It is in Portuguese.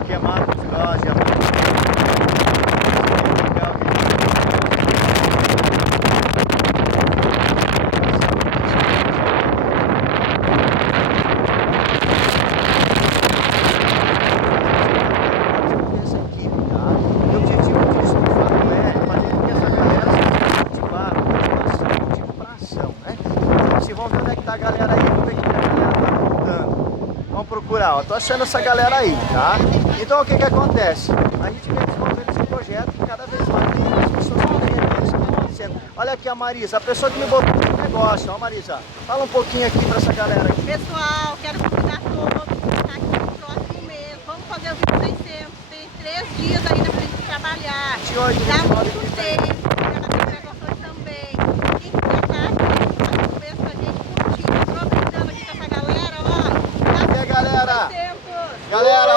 aqui é Marcos Gross, a galera aí, vamos ver que a galera tá apontando. Vamos procurar, ó. Tô achando essa galera aí, tá? Então o que que acontece? A gente vem desenvolvendo esse projeto e cada vez mais tem mais pessoas que entendem isso que tá acontecendo. Olha aqui a Marisa, a pessoa que me botou no negócio, ó Marisa. Fala um pouquinho aqui pra essa galera aqui. Pessoal, quero convidar todos que estão aqui no próximo mês. Vamos fazer o vídeo 600. Tem 3 dias ainda pra gente trabalhar. 28, Dá 29, muito tempo. Quero fazer gravações também. Quem quiser estar aqui, faz um mês pra gente curtir. Aproveitando aqui com essa galera, ó. Cadê a galera? 600. Galera,